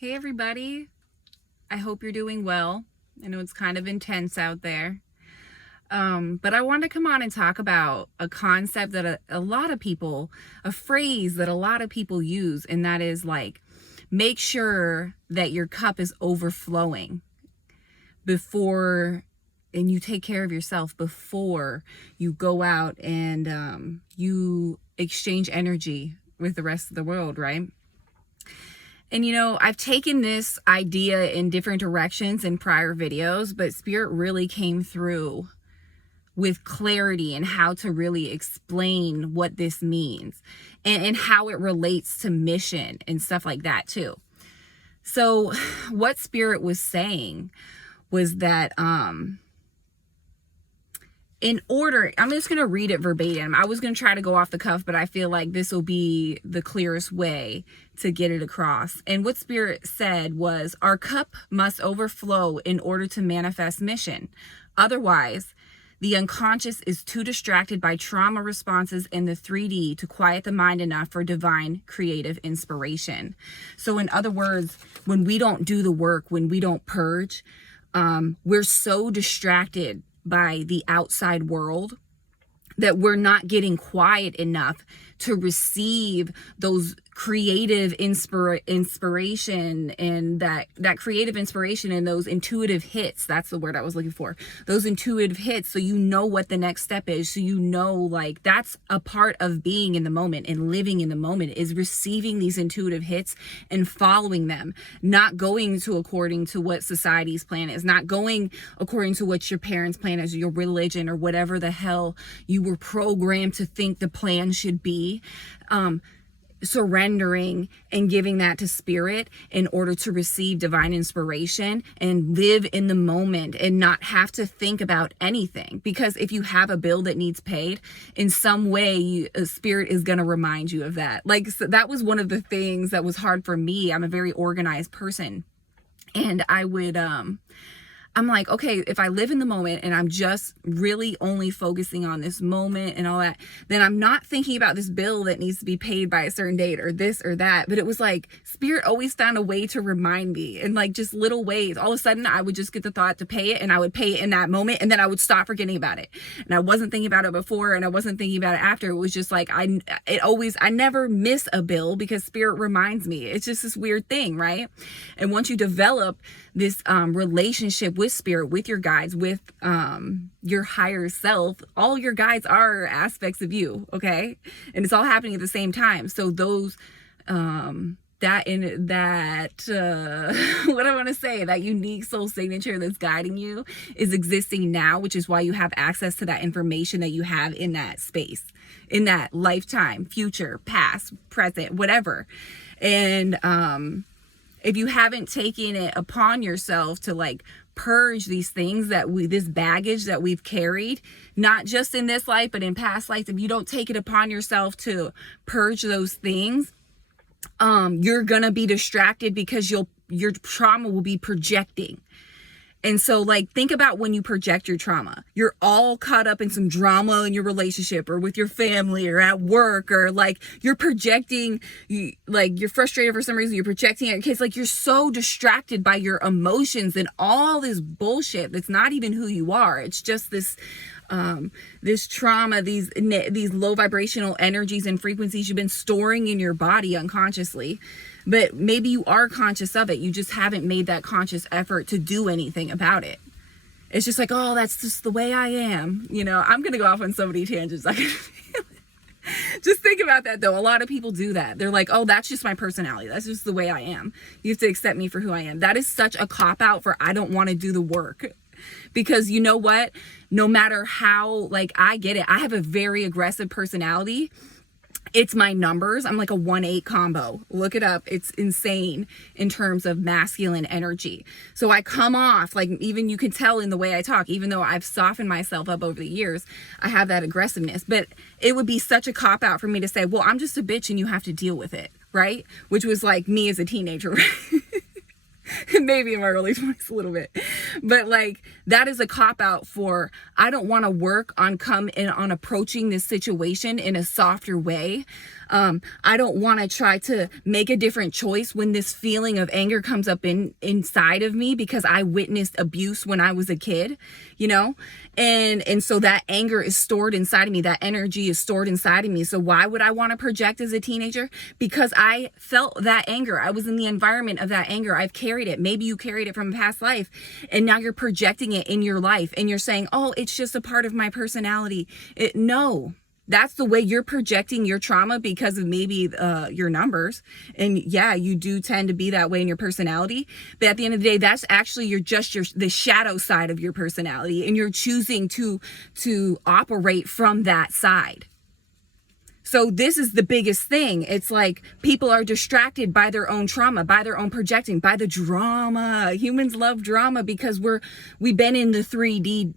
Hey everybody, I hope you're doing well. I know it's kind of intense out there. But I wanted to come on and talk about a concept that a lot of people, a phrase that a lot of people use, and that is like, make sure that your cup is overflowing before, and you take care of yourself before you go out and you exchange energy with the rest of the world, right? And you know, I've taken this idea in different directions in prior videos, but Spirit really came through with clarity and how to really explain what this means and how it relates to mission and stuff like that too. So what Spirit was saying was that in order, I'm just going to read it verbatim. I was going to try to go off the cuff, but I feel like this will be the clearest way to get it across. And what Spirit said was, our cup must overflow in order to manifest mission. Otherwise, the unconscious is too distracted by trauma responses in the 3D to quiet the mind enough for divine creative inspiration. So in other words, when we don't do the work, when we don't purge, we're so distracted by the outside world that we're not getting quiet enough to receive those creative inspiration and that creative inspiration and those intuitive hits. That's the word I was looking for. Those intuitive hits, so you know what the next step is. So you know, like, that's a part of being in the moment and living in the moment, is receiving these intuitive hits and following them, not going to according to what society's plan is, not going according to what your parents' plan is, your religion, or whatever the hell you were programmed to think the plan should be. Surrendering and giving that to Spirit in order to receive divine inspiration and live in the moment and not have to think about anything. Because if you have a bill that needs paid, in some way, Spirit is going to remind you of that. Like, so that was one of the things that was hard for me. I'm a very organized person, and I would I'm like, okay, if I live in the moment and I'm just really only focusing on this moment and all that, then I'm not thinking about this bill that needs to be paid by a certain date or this or that. But it was like Spirit always found a way to remind me, in like just little ways. All of a sudden I would just get the thought to pay it, and I would pay it in that moment, and then I would stop forgetting about it. And I wasn't thinking about it before, and I wasn't thinking about it after. It was just like I never miss a bill because Spirit reminds me. It's just this weird thing, right? And once you develop this relationship with Spirit, with your guides, with your higher self, all your guides are aspects of you, okay? And it's all happening at the same time. So those what I want to say, that unique soul signature that's guiding you is existing now, which is why you have access to that information that you have in that space, in that lifetime, future, past, present, whatever. And if you haven't taken it upon yourself to like purge these things this baggage that we've carried, not just in this life, but in past lives, if you don't take it upon yourself to purge those things, you're gonna be distracted because your trauma will be projecting. And so, like, think about when you project your trauma. You're all caught up in some drama in your relationship or with your family or at work, or like you're projecting, like you're frustrated for some reason, you're projecting it. Okay, it's like you're so distracted by your emotions and all this bullshit that's not even who you are. It's just this trauma, these low vibrational energies and frequencies you've been storing in your body unconsciously. But maybe you are conscious of it. You just haven't made that conscious effort to do anything about it. It's just like, oh, that's just the way I am. You know, I'm going to go off on so many tangents. I can feel it. Just think about that, though. A lot of people do that. They're like, oh, that's just my personality. That's just the way I am. You have to accept me for who I am. That is such a cop-out for I don't want to do the work. Because you know what? No matter how, like, I get it. I have a very aggressive personality. It's my numbers. I'm like a 1-8 combo. Look it up. It's insane in terms of masculine energy. So I come off like, even you can tell in the way I talk, even though I've softened myself up over the years, I have that aggressiveness. But it would be such a cop out for me to say, well, I'm just a bitch and you have to deal with it, right? Which was like me as a teenager. maybe in my early 20s a little bit, but like that is a cop out for, I don't want to work on approaching this situation in a softer way. I don't want to try to make a different choice when this feeling of anger comes up inside of me because I witnessed abuse when I was a kid, you know? And so that anger is stored inside of me. That energy is stored inside of me. So why would I want to project as a teenager? Because I felt that anger. I was in the environment of that anger. I've carried it. Maybe you carried it from a past life and now you're projecting it in your life and you're saying, oh, it's just a part of my personality. No. That's the way you're projecting your trauma because of maybe your numbers. And yeah, you do tend to be that way in your personality. But at the end of the day, that's actually the shadow side of your personality. And you're choosing to operate from that side. So this is the biggest thing. It's like people are distracted by their own trauma, by their own projecting, by the drama. Humans love drama because we've been in the 3D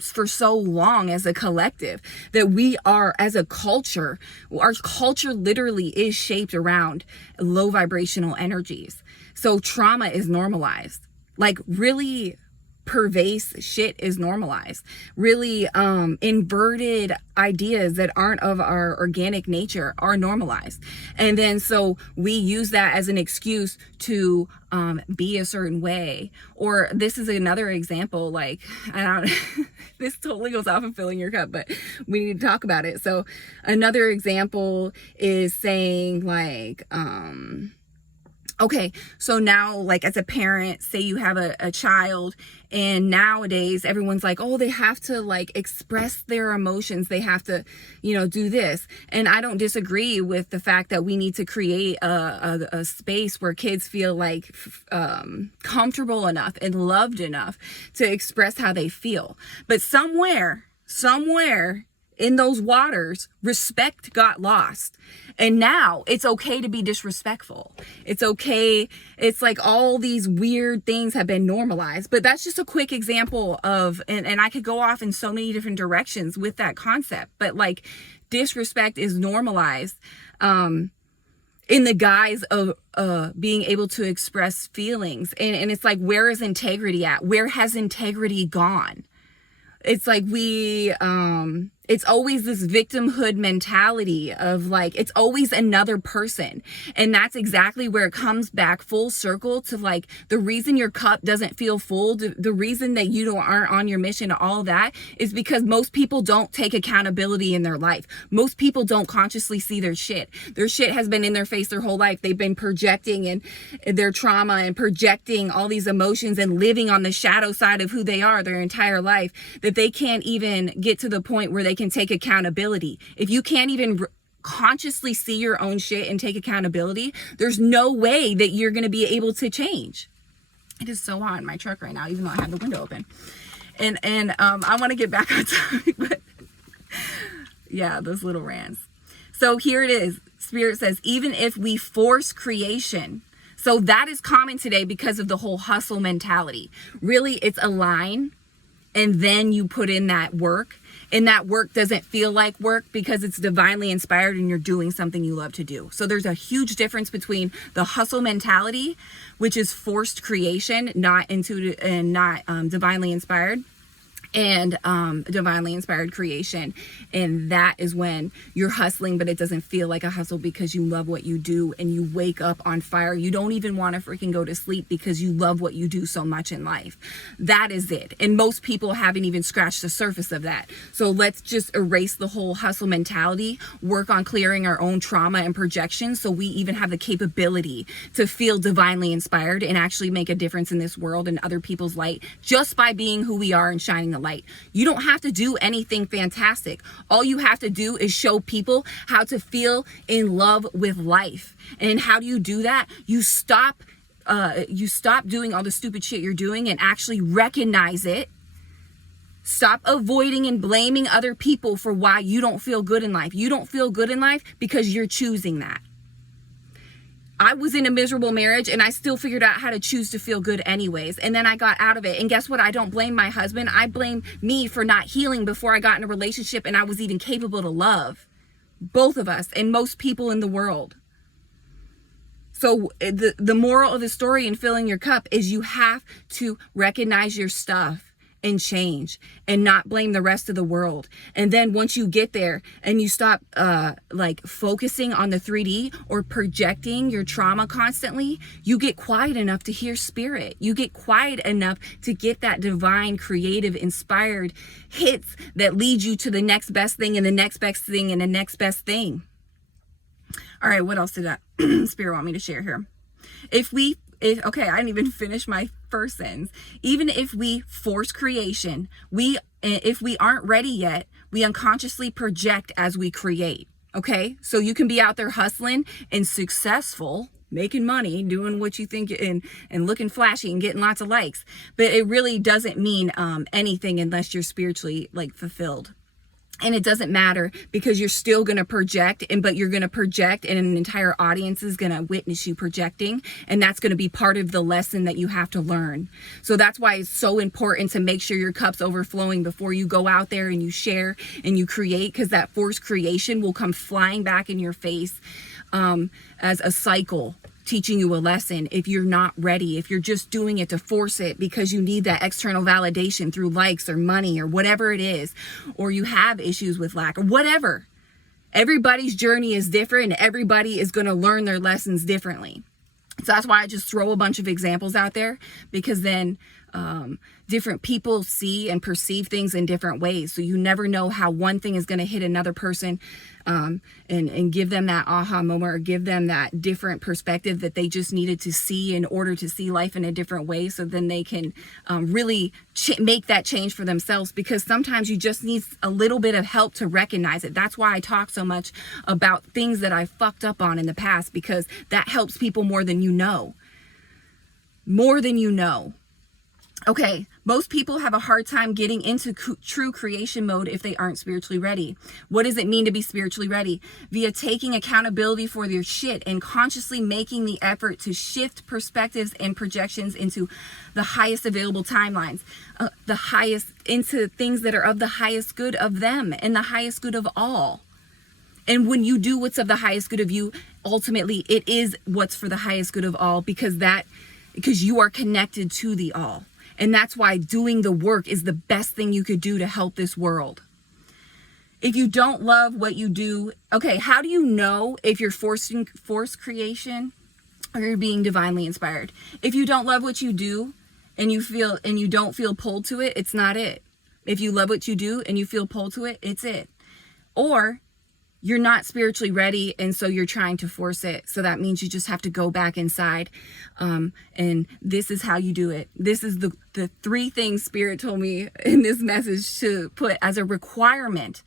for so long as a collective that we are, as a culture, our culture literally is shaped around low vibrational energies. So trauma is normalized. Like really pervasive shit is normalized. Really inverted ideas that aren't of our organic nature are normalized. And then so we use that as an excuse to be a certain way. Or this is another example, like, I don't this totally goes off of filling your cup, but we need to talk about it. So another example is saying like, okay, so now like as a parent, say you have a child and nowadays everyone's like, oh, they have to like express their emotions. They have to, you know, do this. And I don't disagree with the fact that we need to create a space where kids feel like comfortable enough and loved enough to express how they feel. But somewhere in those waters, respect got lost. And now it's okay to be disrespectful. It's okay. It's like all these weird things have been normalized. But that's just a quick example of, and I could go off in so many different directions with that concept. But like disrespect is normalized in the guise of being able to express feelings. And it's like, where is integrity at? Where has integrity gone? It's like it's always this victimhood mentality of like, it's always another person. And that's exactly where it comes back full circle to like, the reason your cup doesn't feel full, the reason that you aren't on your mission, all that is because most people don't take accountability in their life. Most people don't consciously see their shit. Their shit has been in their face their whole life. They've been projecting and their trauma and projecting all these emotions and living on the shadow side of who they are their entire life, that they can't even get to the point where they can take accountability. If you can't even consciously see your own shit and take accountability, there's no way that you're going to be able to change. It is so hot in my truck right now, even though I have the window open. And I want to get back on topic, but yeah, those little rants. So here it is. Spirit says, even if we force creation. So that is common today because of the whole hustle mentality. Really, it's a line and then you put in that work. And that work doesn't feel like work because it's divinely inspired and you're doing something you love to do. So there's a huge difference between the hustle mentality, which is forced creation, not intuitive and not divinely inspired, and divinely inspired creation. And that is when you're hustling, but it doesn't feel like a hustle because you love what you do and you wake up on fire. You don't even want to freaking go to sleep because you love what you do so much in life. That is it. And most people haven't even scratched the surface of that. So let's just erase the whole hustle mentality, work on clearing our own trauma and projections so we even have the capability to feel divinely inspired and actually make a difference in this world and other people's light just by being who we are and shining the light. You don't have to do anything fantastic. All you have to do is show people how to feel in love with life. And how do you do that? You stop doing all the stupid shit you're doing and actually recognize it. Stop avoiding and blaming other people for why you don't feel good in life. You don't feel good in life because you're choosing that. I was in a miserable marriage and I still figured out how to choose to feel good anyways. And then I got out of it. And guess what? I don't blame my husband. I blame me for not healing before I got in a relationship and I was even capable to love both of us and most people in the world. So the moral of the story in filling your cup is you have to recognize your stuff and change and not blame the rest of the world. And then once you get there and you stop like focusing on the 3D or projecting your trauma constantly, you get quiet enough to hear spirit. You get quiet enough to get that divine, creative, inspired hits that lead you to the next best thing and the next best thing and the next best thing. All right, what else did Spirit want me to share here? Okay, I didn't even finish my first sentence. Even if we force creation, if we aren't ready yet, we unconsciously project as we create. Okay, so you can be out there hustling and successful, making money, doing what you think and looking flashy and getting lots of likes, but it really doesn't mean anything unless you're spiritually like fulfilled. And it doesn't matter because you're still going to project, but you're going to project and an entire audience is going to witness you projecting. And that's going to be part of the lesson that you have to learn. So that's why it's so important to make sure your cup's overflowing before you go out there and you share and you create, because that forced creation will come flying back in your face as a cycle, teaching you a lesson if you're not ready, if you're just doing it to force it because you need that external validation through likes or money or whatever it is, or you have issues with lack or whatever. Everybody's journey is different and everybody is going to learn their lessons differently. So that's why I just throw a bunch of examples out there, because then different people see and perceive things in different ways. So you never know how one thing is going to hit another person and give them that aha moment or give them that different perspective that they just needed to see in order to see life in a different way. So then they can really make that change for themselves, because sometimes you just need a little bit of help to recognize it. That's why I talk so much about things that I fucked up on in the past, because that helps people more than you know. More than you know. Okay, most people have a hard time getting into true creation mode if they aren't spiritually ready. What does it mean to be spiritually ready? Via taking accountability for their shit and consciously making the effort to shift perspectives and projections into the highest available timelines, into things that are of the highest good of them and the highest good of all. And when you do what's of the highest good of you, ultimately it is what's for the highest good of all, because you are connected to the all. And that's why doing the work is the best thing you could do to help this world. If you don't love what you do, okay, how do you know if you're forced creation or you're being divinely inspired? If you don't love what you do and you don't feel pulled to it, it's not it. If you love what you do and you feel pulled to it, it's it. Or you're not spiritually ready, and so you're trying to force it. So that means you just have to go back inside. And this is how you do it. This is the 3 things Spirit told me in this message to put as a requirement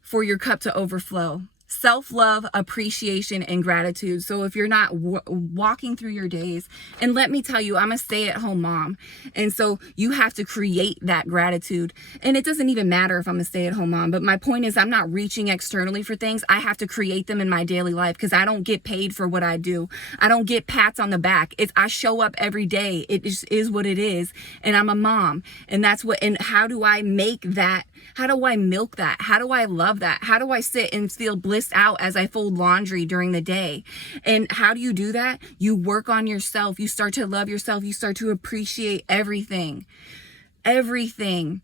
for your cup to overflow. Self-love, appreciation, and gratitude. So if you're not walking through your days, and let me tell you, I'm a stay-at-home mom, and so you have to create that gratitude. And it doesn't even matter if I'm a stay-at-home mom, but my point is I'm not reaching externally for things. I have to create them in my daily life, because I don't get paid for what I do. I don't get pats on the back. I show up every day. It just is what it is, and I'm a mom, and and how do I make that? How do I milk that? How do I love that? How do I sit and feel blissed out as I fold laundry during the day? And how do you do that? You work on yourself. You start to love yourself. You start to appreciate everything. And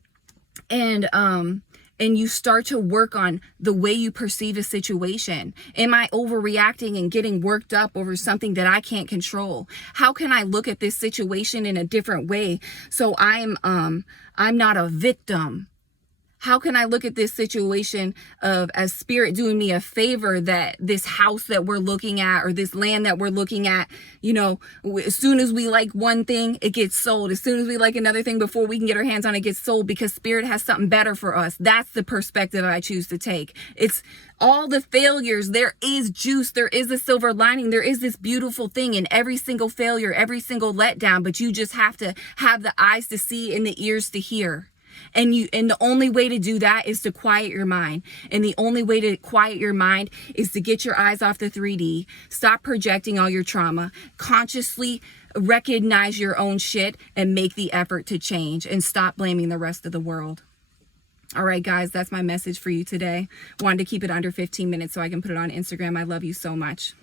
you start to work on the way you perceive a situation. Am I overreacting and getting worked up over something that I can't control? How can I look at this situation in a different way so I'm not a victim? How can I look at this situation as Spirit doing me a favor, that this house that we're looking at or this land that we're looking at, as soon as we like one thing, it gets sold. As soon as we like another thing, before we can get our hands on it, gets sold, because Spirit has something better for us. That's the perspective I choose to take. It's all the failures. There is juice. There is a silver lining. There is this beautiful thing in every single failure, every single letdown, but you just have to have the eyes to see and the ears to hear. And the only way to do that is to quiet your mind. And the only way to quiet your mind is to get your eyes off the 3D, stop projecting all your trauma, consciously recognize your own shit, and make the effort to change, and stop blaming the rest of the world. All right, guys, that's my message for you today. Wanted to keep it under 15 minutes so I can put it on Instagram. I love you so much.